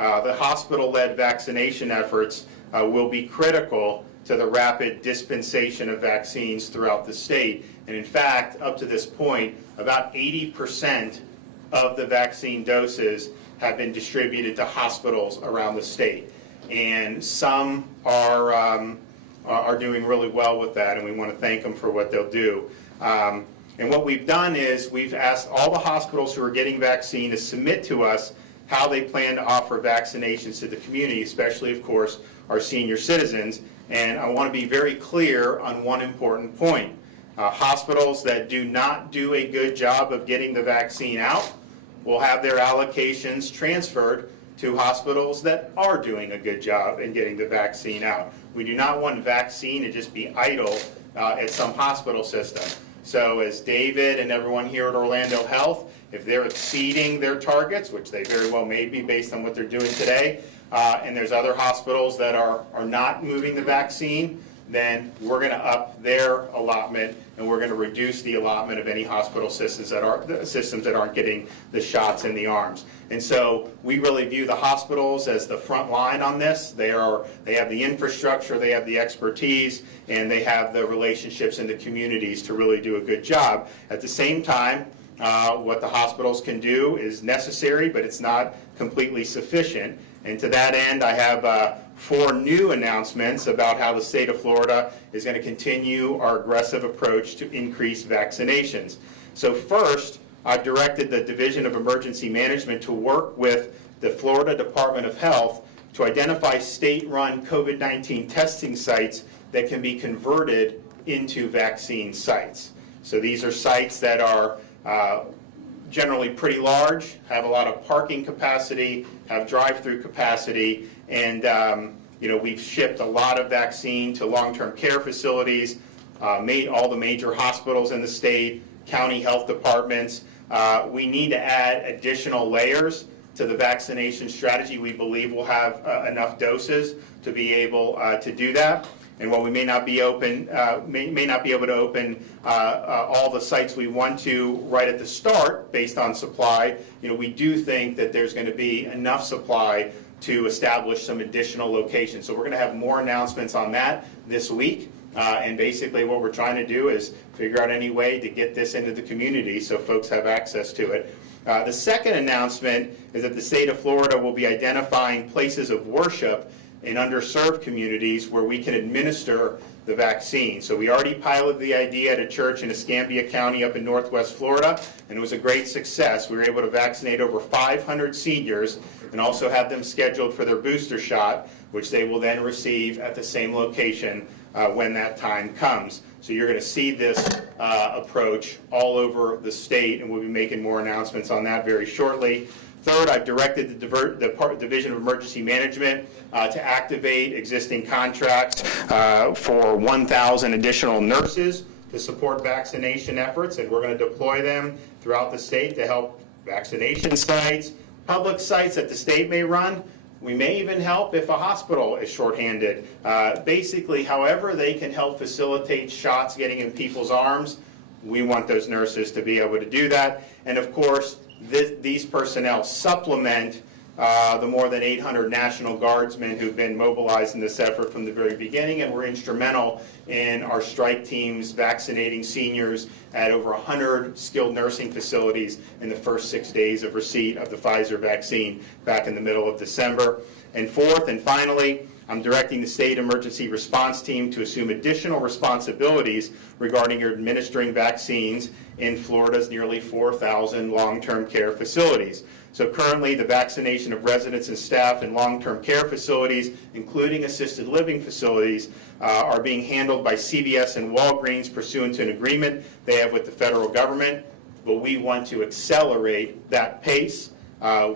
the hospital-led vaccination efforts will be critical to the rapid dispensation of vaccines throughout the state. And in fact, up to this point, about 80% of the vaccine doses have been distributed to hospitals around the state. And some are doing really well with that, and we want to thank them for what they'll do. And what we've done is we've asked all the hospitals who are getting vaccine to submit to us how they plan to offer vaccinations to the community, especially, of course, our senior citizens. And I want to be very clear on one important point. Hospitals that do not do a good job of getting the vaccine out will have their allocations transferred to hospitals that are doing a good job in getting the vaccine out. We do not want vaccine to just be idle at some hospital system. So as David and everyone here at Orlando Health, if they're exceeding their targets, which they very well may be based on what they're doing today, and there's other hospitals that are not moving the vaccine, then we're going to up their allotment, and we're going to reduce the allotment of any hospital systems that aren't getting the shots in the arms. And so we really view the hospitals as the front line on this. They have the infrastructure, they have the expertise, and they have the relationships in the communities to really do a good job. At the same time, what the hospitals can do is necessary, but it's not completely sufficient. And to that end, I have 4 new announcements about how the state of Florida is going to continue our aggressive approach to increase vaccinations. So first, I've directed the Division of Emergency Management to work with the Florida Department of Health to identify state-run COVID-19 testing sites that can be converted into vaccine sites. So these are sites that are generally pretty large, have a lot of parking capacity, have drive-through capacity, and we've shipped a lot of vaccine to long-term care facilities, all the major hospitals in the state, county health departments. We need to add additional layers to the vaccination strategy. We believe we'll have enough doses to be able to do that. And while we may not be able to open all the sites we want to right at the start based on supply, we do think that there's going to be enough supply to establish some additional locations. So we're going to have more announcements on that this week. And basically what we're trying to do is figure out any way to get this into the community so folks have access to it. The second announcement is that the state of Florida will be identifying places of worship in underserved communities where we can administer the vaccine. So we already piloted the idea at a church in Escambia County up in Northwest Florida, and it was a great success. We were able to vaccinate over 500 seniors and also have them scheduled for their booster shot, which they will then receive at the same location when that time comes. So you're going to see this approach all over the state, and we'll be making more announcements on that very shortly. Third, I've directed the Division of Emergency Management to activate existing contracts for 1,000 additional nurses to support vaccination efforts, and we're going to deploy them throughout the state to help vaccination sites, public sites that the state may run. We may even help if a hospital is shorthanded. Basically, however they can help facilitate shots getting in people's arms, we want those nurses to be able to do that. And of course, these personnel supplement the more than 800 National Guardsmen who've been mobilized in this effort from the very beginning, and were instrumental in our strike teams vaccinating seniors at over 100 skilled nursing facilities in the first 6 days of receipt of the Pfizer vaccine back in the middle of December. And fourth and finally, I'm directing the State Emergency Response Team to assume additional responsibilities regarding administering vaccines in Florida's nearly 4,000 long-term care facilities. So currently, the vaccination of residents and staff in long-term care facilities, including assisted living facilities, are being handled by CVS and Walgreens pursuant to an agreement they have with the federal government, but we want to accelerate that pace.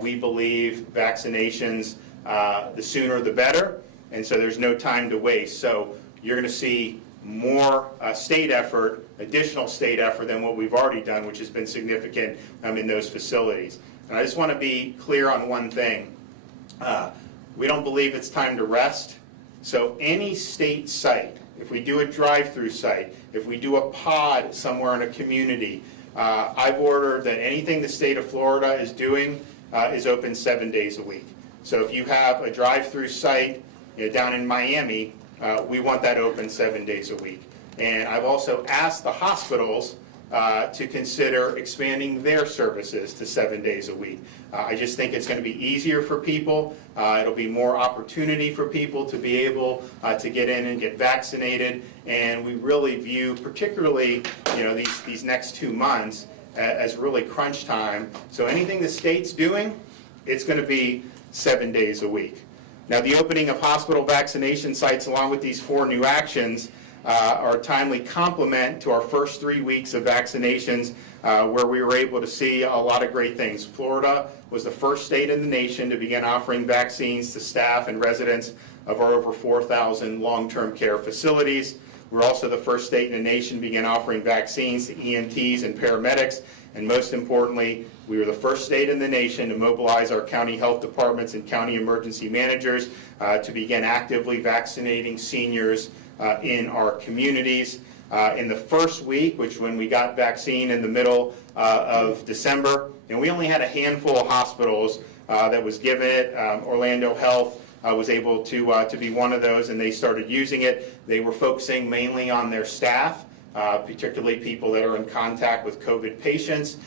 We believe vaccinations, the sooner the better, and so there's no time to waste. So you're going to see more state effort, additional state effort than what we've already done, which has been significant in those facilities. And I just want to be clear on one thing. We don't believe it's time to rest. So any state site, if we do a drive-through site, if we do a pod somewhere in a community, I've ordered that anything the state of Florida is doing is open 7 days a week. So if you have a drive-through site down in Miami, we want that open 7 days a week. And I've also asked the hospitals to consider expanding their services to 7 days a week. I just think it's going to be easier for people. It'll be more opportunity for people to be able to get in and get vaccinated. And we really view, particularly, these next 2 months as really crunch time. So anything the state's doing, it's going to be 7 days a week. Now, the opening of hospital vaccination sites, along with these 4 new actions, are a timely complement to our first 3 weeks of vaccinations, where we were able to see a lot of great things. Florida was the first state in the nation to begin offering vaccines to staff and residents of our over 4,000 long-term care facilities. We're also the first state in the nation to begin offering vaccines to EMTs and paramedics. And most importantly, we were the first state in the nation to mobilize our county health departments and county emergency managers to begin actively vaccinating seniors in our communities. In the first week, which when we got vaccine in the middle of December, and we only had a handful of hospitals that was given it. Orlando Health was able to be one of those, and they started using it. They were focusing mainly on their staff, particularly people that are in contact with COVID patients,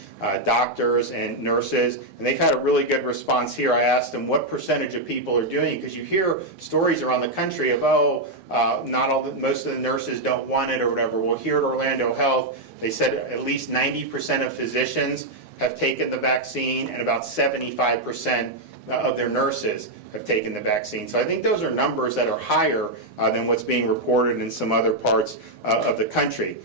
doctors and nurses, and they've had a really good response here. I asked them what percentage of people are doing it, because you hear stories around the country of, most of the nurses don't want it or whatever. Well, here at Orlando Health, they said at least 90% of physicians have taken the vaccine, and about 75% of their nurses have taken the vaccine. So I think those are numbers that are higher than what's being reported in some other parts of the country.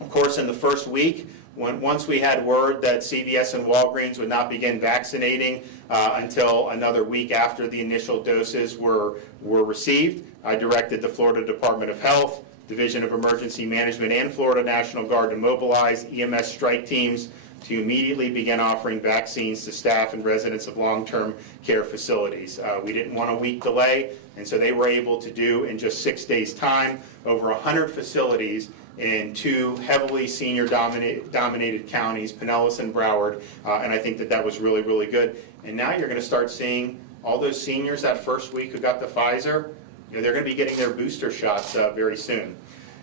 Of course, in the first week, once we had word that CVS and Walgreens would not begin vaccinating until another week after the initial doses were received, I directed the Florida Department of Health, Division of Emergency Management, and Florida National Guard to mobilize EMS strike teams to immediately begin offering vaccines to staff and residents of long-term care facilities. We didn't want a week delay, and so they were able to do in just 6 days' time over 100 facilities in 2 heavily senior-dominated counties, Pinellas and Broward, and I think that was really, really good. And now you're going to start seeing all those seniors that first week who got the Pfizer, they're going to be getting their booster shots very soon.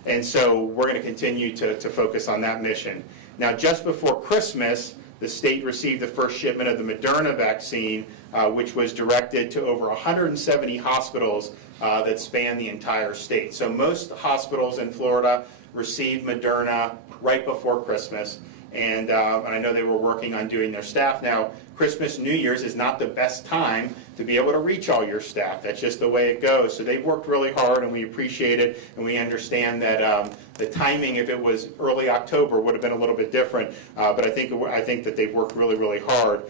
And so we're going to continue to focus on that mission. Now, just before Christmas, the state received the first shipment of the Moderna vaccine, which was directed to over 170 hospitals that span the entire state. So most hospitals in Florida received Moderna right before Christmas, and I know they were working on doing their staff. Now, Christmas, New Year's is not the best time to be able to reach all your staff. That's just the way it goes. So they've worked really hard, and we appreciate it, and we understand that the timing, if it was early October, would have been a little bit different. But I think that they've worked really, really hard.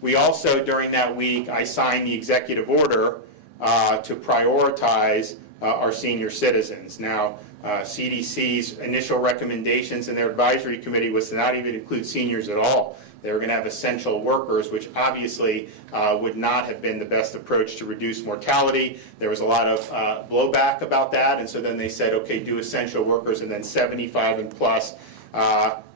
We also, during that week, I signed the executive order to prioritize our senior citizens. Now, CDC's initial recommendations in their advisory committee was to not even include seniors at all. They were going to have essential workers, which obviously would not have been the best approach to reduce mortality. There was a lot of blowback about that, and so then they said, okay, do essential workers and then 75 and plus.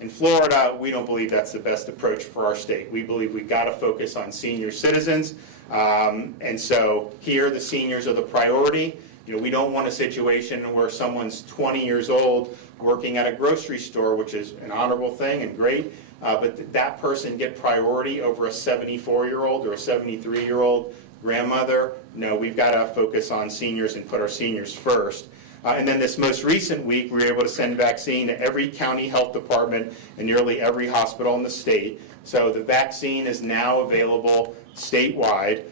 In Florida, we don't believe that's the best approach for our state. We believe we've got to focus on senior citizens, and so here the seniors are the priority. We don't want a situation where someone's 20 years old working at a grocery store, which is an honorable thing and great, but that person get priority over a 74-year-old or a 73-year-old grandmother. No, we've got to focus on seniors and put our seniors first. And then this most recent week, we were able to send vaccine to every county health department and nearly every hospital in the state. So the vaccine is now available statewide.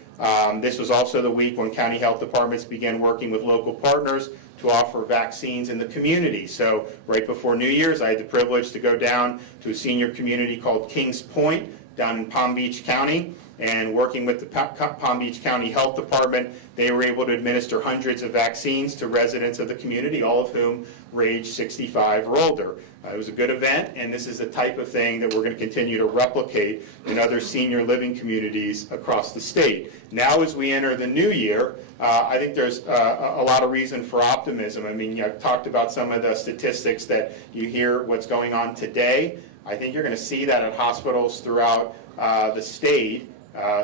This was also the week when county health departments began working with local partners to offer vaccines in the community. So right before New Year's, I had the privilege to go down to a senior community called Kings Point down in Palm Beach County, and working with the Palm Beach County Health Department, they were able to administer hundreds of vaccines to residents of the community, all of whom were age 65 or older. It was a good event, and this is the type of thing that we're going to continue to replicate in other senior living communities across the state. Now, as we enter the new year, I think there's a lot of reason for optimism. I mean, I've talked about some of the statistics that you hear what's going on today. I think you're going to see that at hospitals throughout the state.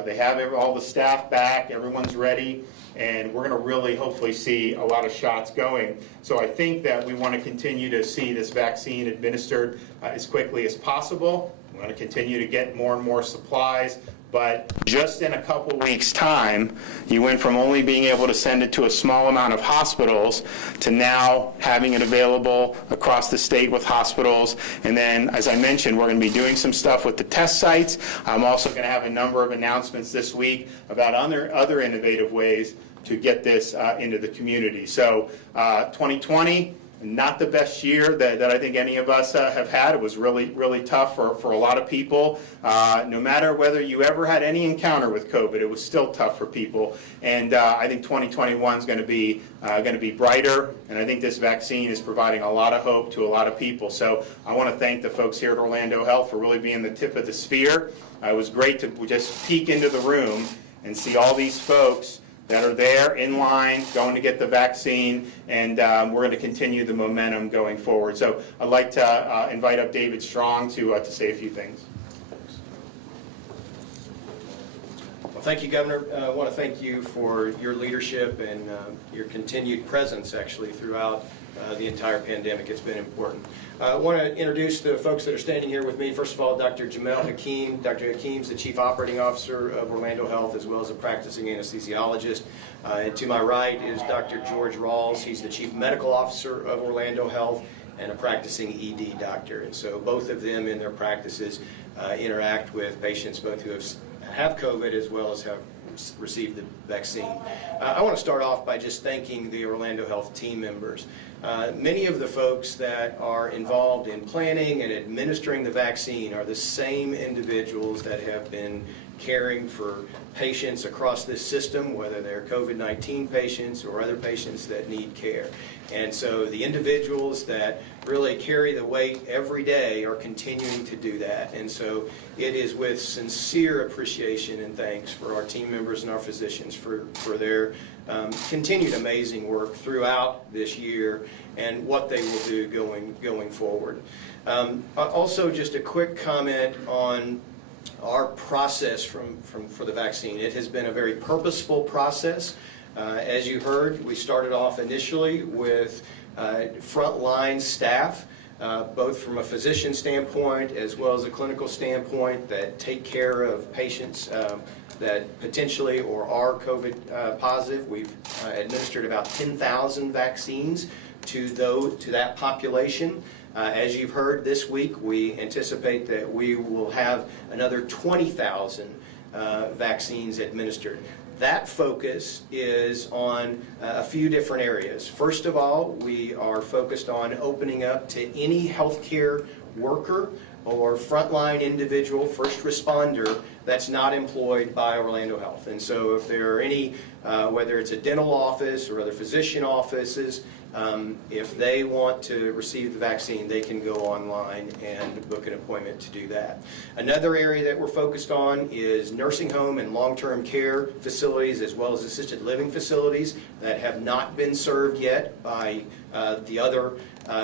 They have all the staff back, everyone's ready, and we're going to really hopefully see a lot of shots going. So I think that we want to continue to see this vaccine administered as quickly as possible. We want to continue to get more and more supplies. But just in a couple weeks' time, you went from only being able to send it to a small amount of hospitals to now having it available across the state with hospitals. And then, as I mentioned, we're going to be doing some stuff with the test sites. I'm also going to have a number of announcements this week about other innovative ways to get this into the community. So 2020, not the best year that I think any of us have had. It was really, really tough for a lot of people. No matter whether you ever had any encounter with COVID, it was still tough for people. And I think 2021 is going to be brighter. And I think this vaccine is providing a lot of hope to a lot of people. So I want to thank the folks here at Orlando Health for really being the tip of the spear. It was great to just peek into the room and see all these folks that are there in line, going to get the vaccine, and we're going to continue the momentum going forward. So I'd like to invite up David Strong to say a few things. Well, thank you, Governor. I want to thank you for your leadership and your continued presence, actually, throughout the entire pandemic. It's been important. I want to introduce the folks that are standing here with me. First of all, Dr. Jamel Hakeem. Dr. Hakeem's the Chief Operating Officer of Orlando Health, as well as a practicing anesthesiologist. And to my right is Dr. George Rawls. He's the Chief Medical Officer of Orlando Health and a practicing ED doctor. And so both of them in their practices interact with patients both who have COVID as well as have received the vaccine. I want to start off by just thanking the Orlando Health team members. Many of the folks that are involved in planning and administering the vaccine are the same individuals that have been caring for patients across this system, whether they're COVID-19 patients or other patients that need care. And so the individuals that really carry the weight every day are continuing to do that. And so it is with sincere appreciation and thanks for our team members and our physicians for their continued amazing work throughout this year and what they will do going forward. Also, just a quick comment on our process for the vaccine. It has been a very purposeful process. As you heard, we started off initially with frontline staff, both from a physician standpoint as well as a clinical standpoint, that take care of patients that potentially or are COVID positive. We've administered about 10,000 vaccines to that population. As you've heard this week, we anticipate that we will have another 20,000 vaccines administered. That focus is on a few different areas. First of all, we are focused on opening up to any healthcare worker or frontline individual, first responder, that's not employed by Orlando Health. And so if there are any, whether it's a dental office or other physician offices, if they want to receive the vaccine, they can go online and book an appointment to do that. Another area that we're focused on is nursing home and long-term care facilities, as well as assisted living facilities that have not been served yet by the other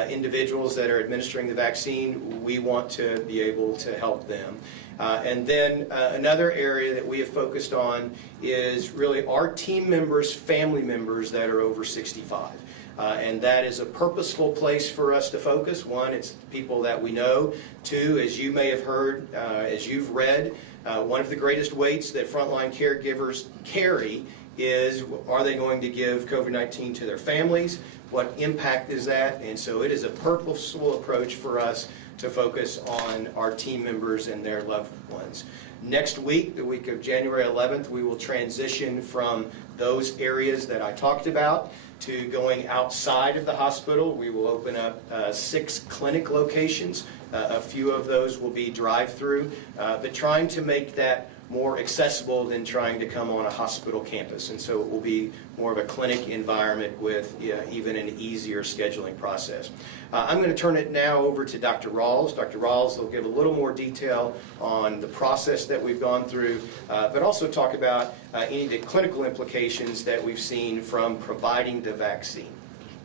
individuals that are administering the vaccine. We want to be able to help them. And then another area that we have focused on is really our team members, family members that are over 65. And that is a purposeful place for us to focus. One, it's people that we know. Two, as you may have heard, as you've read, one of the greatest weights that frontline caregivers carry is, are they going to give COVID-19 to their families? What impact is that? And so it is a purposeful approach for us to focus on our team members and their loved ones. Next week, the week of January 11th, we will transition from those areas that I talked about to going outside of the hospital. We will open up 6 clinic locations. A few of those will be drive-through, but trying to make that more accessible than trying to come on a hospital campus. And so it will be more of a clinic environment with even an easier scheduling process. I'm going to turn it now over to Dr. Rawls. Dr. Rawls will give a little more detail on the process that we've gone through, but also talk about any of the clinical implications that we've seen from providing the vaccine.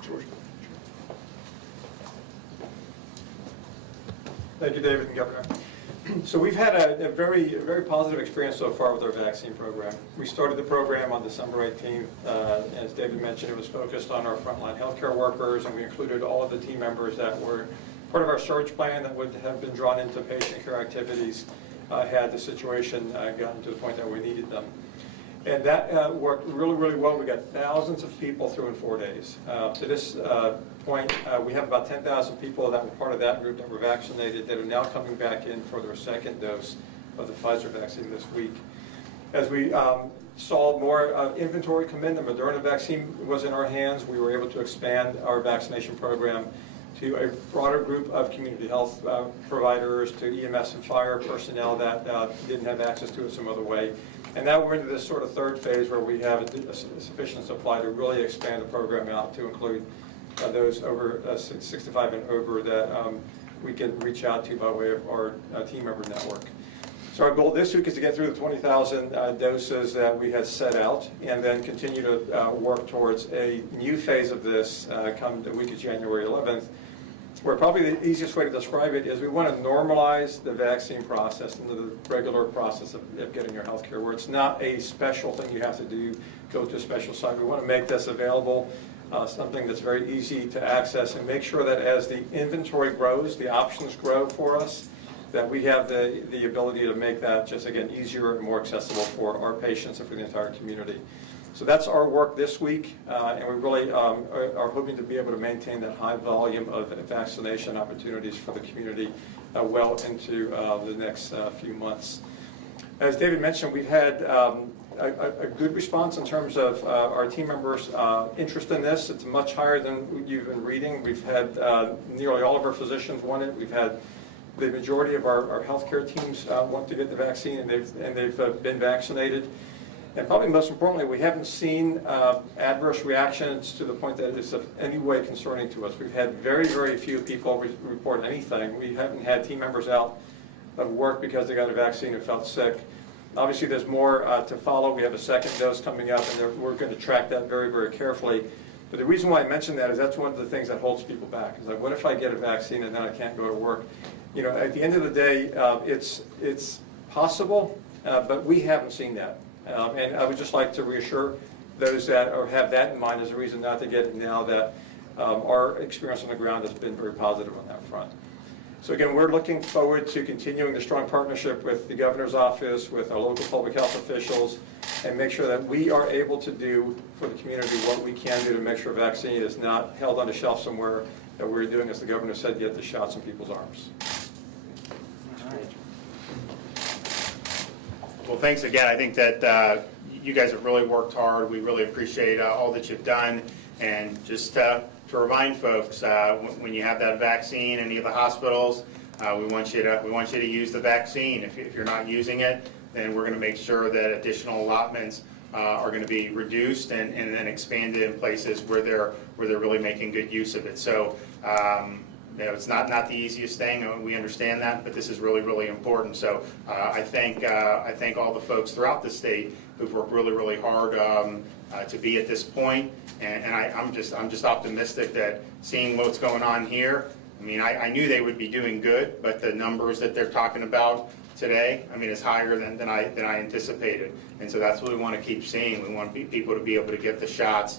George. Thank you, David and Governor. So we've had a very positive experience so far with our vaccine program. We started the program on December 18th. As David mentioned, it was focused on our frontline healthcare workers, and we included all of the team members that were part of our surge plan that would have been drawn into patient care activities had the situation gotten to the point that we needed them. And that worked really, really well. We got thousands of people through in 4 days. To this point, we have about 10,000 people that were part of that group that were vaccinated that are now coming back in for their second dose of the Pfizer vaccine this week. As we saw more inventory come in, the Moderna vaccine was in our hands. We were able to expand our vaccination program to a broader group of community health providers, to EMS and fire personnel that didn't have access to it some other way. And now we're into this sort of third phase where we have a sufficient supply to really expand the program out to include those over 65 and over that we can reach out to by way of our team member network. So our goal this week is to get through the 20,000 doses that we had set out, and then continue to work towards a new phase of this come the week of January 11th, where probably the easiest way to describe it is we want to normalize the vaccine process into the regular process of getting your health care, where it's not a special thing you have to do, go to a special site. We want to make this available, something that's very easy to access, and make sure that as the inventory grows, the options grow for us, that we have the ability to make that just, again, easier and more accessible for our patients and for the entire community. So that's our work this week, and we really are hoping to be able to maintain that high volume of vaccination opportunities for the community well into the next few months. As David mentioned, we've had a good response in terms of our team members' interest in this. It's much higher than you've been reading. We've had nearly all of our physicians want it. We've had the majority of our healthcare teams want to get the vaccine, and they've been vaccinated. And probably most importantly, we haven't seen adverse reactions to the point that it's in any way concerning to us. We've had very, very few people report anything. We haven't had team members out of work because they got a vaccine and felt sick. Obviously, there's more to follow. We have a second dose coming up, and we're going to track that very, very carefully. But the reason why I mention that is that's one of the things that holds people back. It's like, what if I get a vaccine and then I can't go to work? You know, at the end of the day, it's possible, but we haven't seen that. And I would just like to reassure those that have that in mind as a reason not to get it now, that our experience on the ground has been very positive on that front. So again, we're looking forward to continuing the strong partnership with the governor's office, with our local public health officials, and make sure that we are able to do for the community what we can do to make sure vaccine is not held on a shelf somewhere, that we're doing, as the governor said, get the shots in people's arms. Well, thanks again. I think that you guys have really worked hard. We really appreciate all that you've done. And just to remind folks, when you have that vaccine in any of the hospitals, we want you to use the vaccine. If you're not using it, then we're going to make sure that additional allotments are going to be reduced and then expanded in places where they're really making good use of it. So. You know, it's not the easiest thing. We understand that, but this is really, really important. So I thank all the folks throughout the state who've worked really, really hard to be at this point. And I'm just optimistic that seeing what's going on here. I mean, I knew they would be doing good, but the numbers that they're talking about today, I mean, is higher than I anticipated. And so that's what we want to keep seeing. We want people to be able to get the shots